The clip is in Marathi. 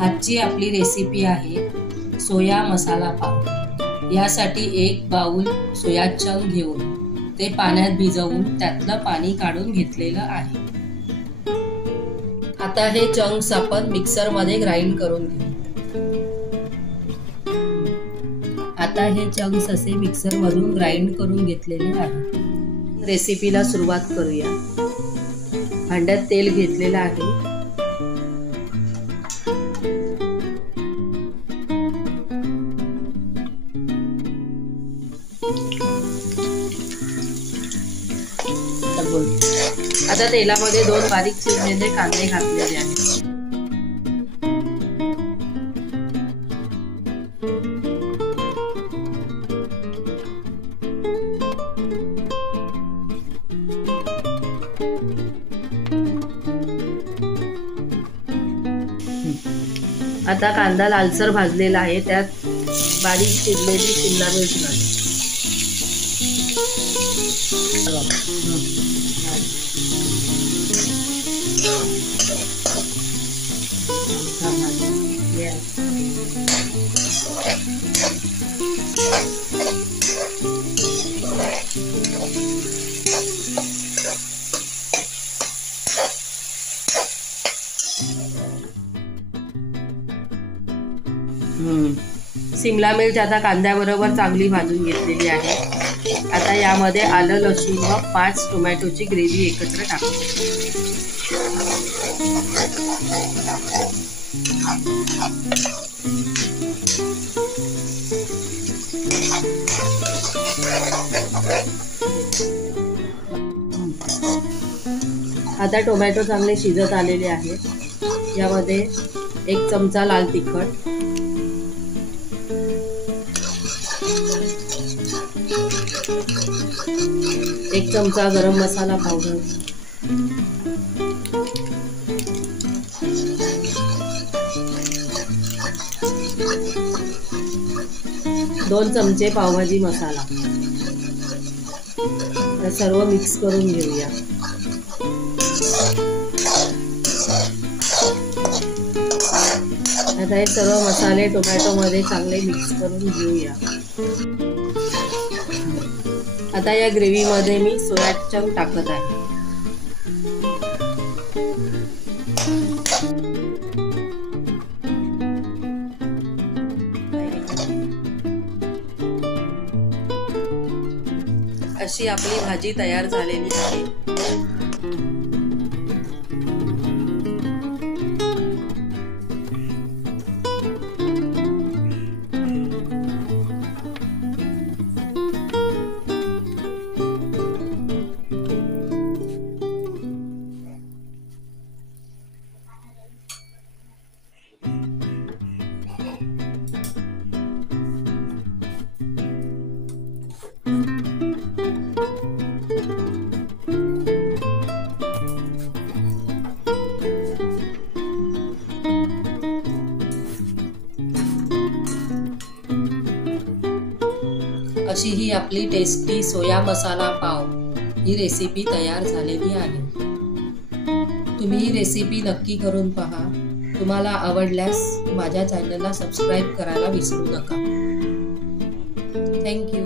आजची आपली रेसिपी आहे सोया मसाला पाव। यासाठी एक बाउल सोया चंक घेऊन ते पाण्यात भिजवून त्यातलं पाणी काढून घेतलेलं आहे। आता हे चंक्स आपण मिक्सर मध्ये ग्राइंड करून घेऊ। आता हे चंक्स असे मिक्सर मधून ग्राइंड करून घेतलेले आहे। रेसिपीला सुरुवात करूया। भांड्यात तेल घेतलेलं आहे। आता तेलामध्ये 2 बारीक चिरलेले कांदे घातलेले आहेत। आता कांदा लालसर भाजलेला आहे, त्यात बारीक चिरलेली शिमला मिरच घाला। शिमला मिरच आता कांद्याबरोबर चांगली भाजून घेतलेली आहे। आता यामध्ये आलं लसूण व 5 टोमॅटोची ग्रेव्ही एकत्र टाकू। आता टोमॅटो चांगले शिजत आलेले आहेत। यामध्ये 1 चमचा लाल तिखट, 1 चमचा गरम मसाला पावडर, 2 चमचे पावभाजी मसाला। हे सर्व मिक्स करून घेऊया। आता हे सर्व मसाले टोमॅटो मध्ये चांगले मिक्स करून घेऊया। आता या ग्रेव्ही मध्ये मी सोया चंक टाकत आहे। अशी आपली भाजी तयार झालेली आहे। अशी ही आपली टेस्टी सोया मसाला पाव ही रेसिपी तयार झालेली आहे। तुम्ही ही रेसिपी नक्की करून पहा। तुम्हाला आवडल्यास माझ्या चॅनलला सबस्क्राइब करायला विसरू नका। Thank you.